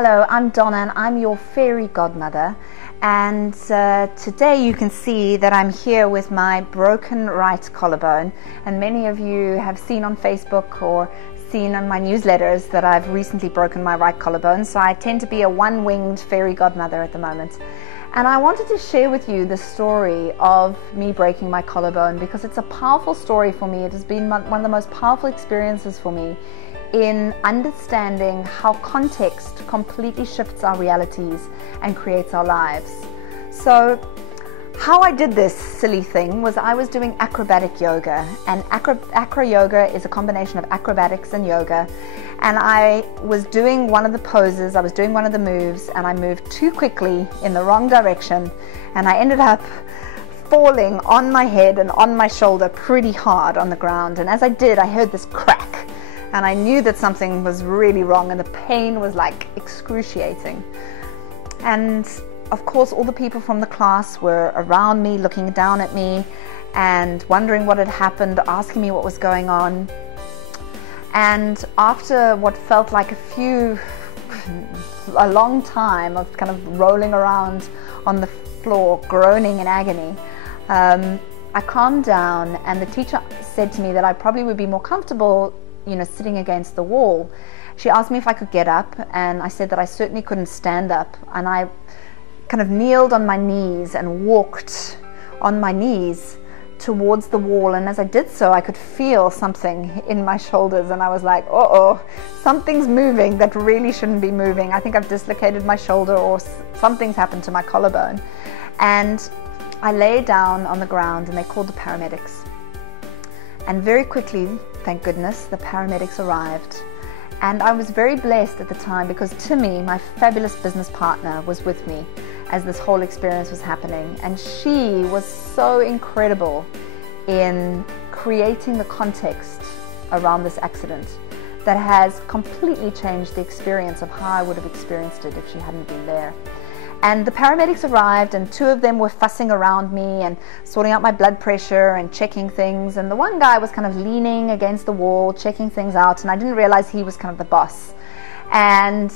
Hello, I'm Donna and I'm your fairy godmother, and today you can see that I'm here with my broken right collarbone, and many of you have seen on Facebook or seen on my newsletters that I've recently broken my right collarbone, so I tend to be a one-winged fairy godmother at the moment. And I wanted to share with you the story of me breaking my collarbone because it's a powerful story for me. It has been one of the most powerful experiences for me in understanding how context completely shifts our realities and creates our lives. So how I did this silly thing was I was doing acrobatic yoga, and acro yoga is a combination of acrobatics and yoga, and I was doing one of the poses, I was doing one of the moves, and I moved too quickly in the wrong direction, and I ended up falling on my head and on my shoulder pretty hard on the ground. And as I did, I heard this crack, and I knew that something was really wrong, and the pain was like excruciating. And of course all the people from the class were around me, looking down at me and wondering what had happened, asking me what was going on. And after what felt like a long time of kind of rolling around on the floor, groaning in agony, I calmed down, and the teacher said to me that I probably would be more comfortable, you know, sitting against the wall. She asked me if I could get up, and I said that I certainly couldn't stand up, and I kind of kneeled on my knees and walked on my knees towards the wall. And as I did so, I could feel something in my shoulders, and I was like, uh-oh, something's moving that really shouldn't be moving. I think I've dislocated my shoulder, or something's happened to my collarbone. And I lay down on the ground, and they called the paramedics. And very quickly, thank goodness, the paramedics arrived. And I was very blessed at the time because Timmy, my fabulous business partner, was with me as this whole experience was happening. And she was so incredible in creating the context around this accident that has completely changed the experience of how I would have experienced it if she hadn't been there. And the paramedics arrived, and two of them were fussing around me and sorting out my blood pressure and checking things. And the one guy was kind of leaning against the wall, checking things out, and I didn't realize he was kind of the boss. And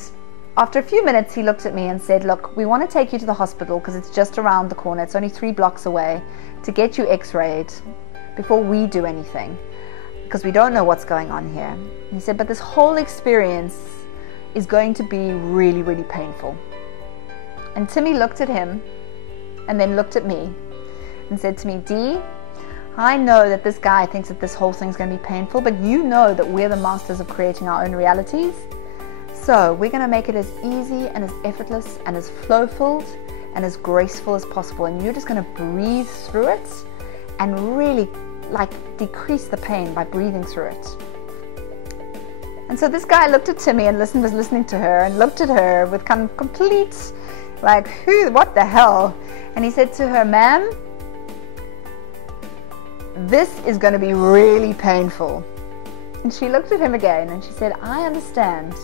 after a few minutes, he looked at me and said, look, we want to take you to the hospital because it's just around the corner. It's only 3 blocks away, to get you x-rayed before we do anything, because we don't know what's going on here. And he said, but this whole experience is going to be really, really painful. And Timmy looked at him and then looked at me and said to me, Dee, I know that this guy thinks that this whole thing's going to be painful, but you know that we're the masters of creating our own realities. So we're going to make it as easy and as effortless and as flow-filled and as graceful as possible. And you're just going to breathe through it and really like decrease the pain by breathing through it. And so this guy looked at Timmy and was listening to her and looked at her with kind of complete, like, what the hell? And he said to her, ma'am, this is going to be really painful. And she looked at him again and she said, I understand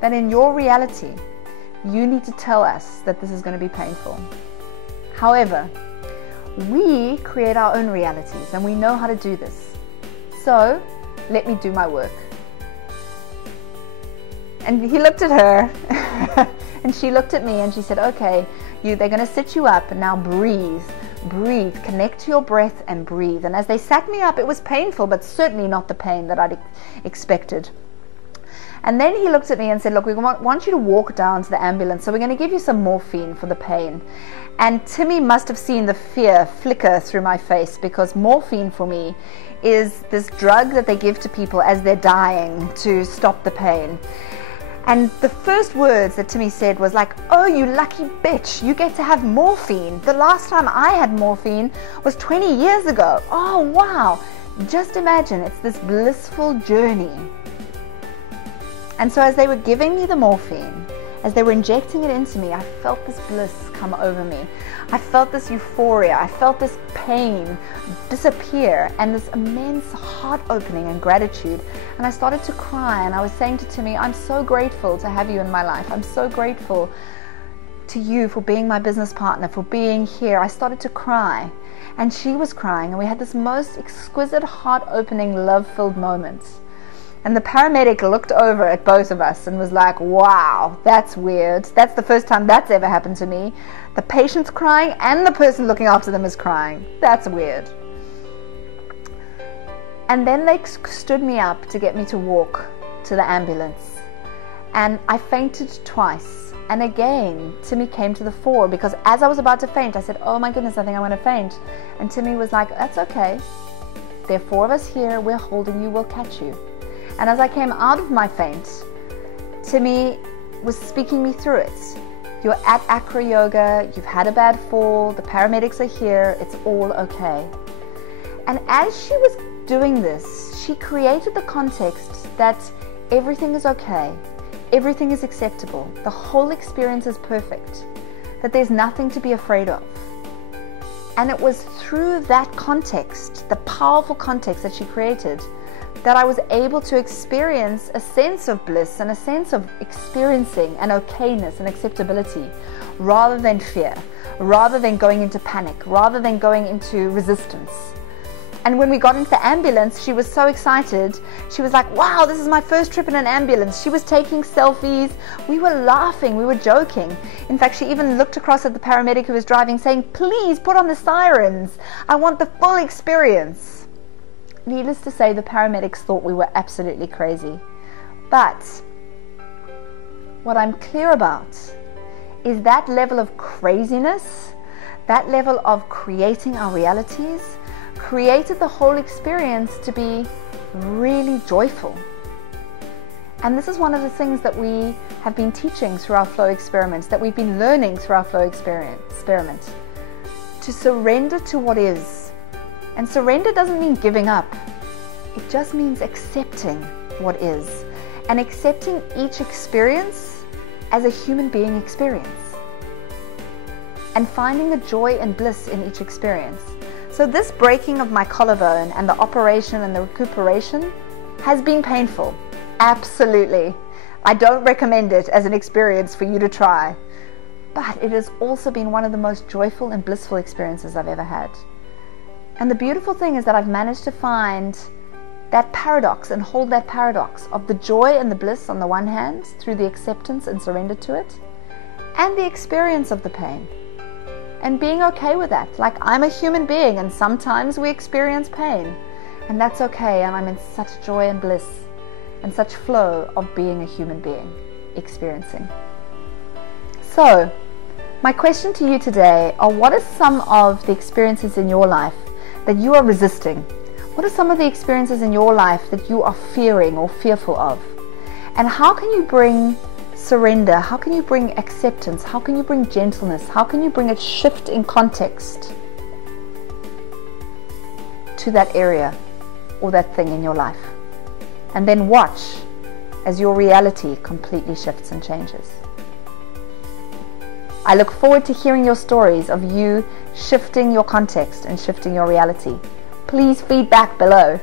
that in your reality, you need to tell us that this is going to be painful. However, we create our own realities and we know how to do this. So let me do my work. And he looked at her and she looked at me and she said, okay, they're going to sit you up, and now breathe, connect to your breath and breathe. And as they sat me up, it was painful, but certainly not the pain that I'd expected. And then he looked at me and said, look, we want you to walk down to the ambulance, so we're going to give you some morphine for the pain. And Timmy must have seen the fear flicker through my face, because morphine for me is this drug that they give to people as they're dying to stop the pain. And the first words that Timmy said was like, oh, you lucky bitch, you get to have morphine. The last time I had morphine was 20 years ago. Oh, wow. Just imagine, it's this blissful journey. And so as they were giving me the morphine, as they were injecting it into me, I felt this bliss come over me. I felt this euphoria. I felt this pain disappear and this immense heart opening and gratitude. And I started to cry, and I was saying to Timmy, I'm so grateful to have you in my life. I'm so grateful to you for being my business partner, for being here. I started to cry, and she was crying, and we had this most exquisite, heart opening, love-filled moment. And the paramedic looked over at both of us and was like, wow, that's weird. That's the first time that's ever happened to me. The patient's crying and the person looking after them is crying. That's weird. And then they stood me up to get me to walk to the ambulance. And I fainted twice. And again, Timmy came to the fore, because as I was about to faint, I said, oh my goodness, I think I'm going to faint. And Timmy was like, that's okay. There are 4 of us here. We're holding you. We'll catch you. And as I came out of my faint, Timmy was speaking me through it. You're at Acro Yoga. You've had a bad fall. The paramedics are here. It's all okay. And as she was doing this, she created the context that everything is okay. Everything is acceptable. The whole experience is perfect. That there's nothing to be afraid of. And it was through that context, the powerful context that she created, that I was able to experience a sense of bliss and a sense of experiencing an okayness and acceptability, rather than fear, rather than going into panic, rather than going into resistance. And when we got into the ambulance, she was so excited. She was like, wow, this is my first trip in an ambulance. She was taking selfies. We were laughing. We were joking. In fact, she even looked across at the paramedic who was driving, saying, please put on the sirens. I want the full experience. Needless to say, the paramedics thought we were absolutely crazy. But what I'm clear about is that level of craziness, that level of creating our realities, created the whole experience to be really joyful. And this is one of the things that we have been teaching through our flow experiments, that we've been learning through our flow experiment, to surrender to what is. And surrender doesn't mean giving up. It just means accepting what is, and accepting each experience as a human being experience, and finding the joy and bliss in each experience. So this breaking of my collarbone and the operation and the recuperation has been painful. Absolutely. I don't recommend it as an experience for you to try. But it has also been one of the most joyful and blissful experiences I've ever had. And the beautiful thing is that I've managed to find that paradox and hold that paradox of the joy and the bliss on the one hand through the acceptance and surrender to it, and the experience of the pain. And being okay with that. Like, I'm a human being and sometimes we experience pain. And that's okay, and I'm in such joy and bliss and such flow of being a human being, experiencing. So, my question to you today are, what are some of the experiences in your life that you are resisting? What are some of the experiences in your life that you are fearing or fearful of? And how can you bring surrender? How can you bring acceptance? How can you bring gentleness? How can you bring a shift in context to that area or that thing in your life? And then watch as your reality completely shifts and changes. I look forward to hearing your stories of you shifting your context and shifting your reality. Please feedback below.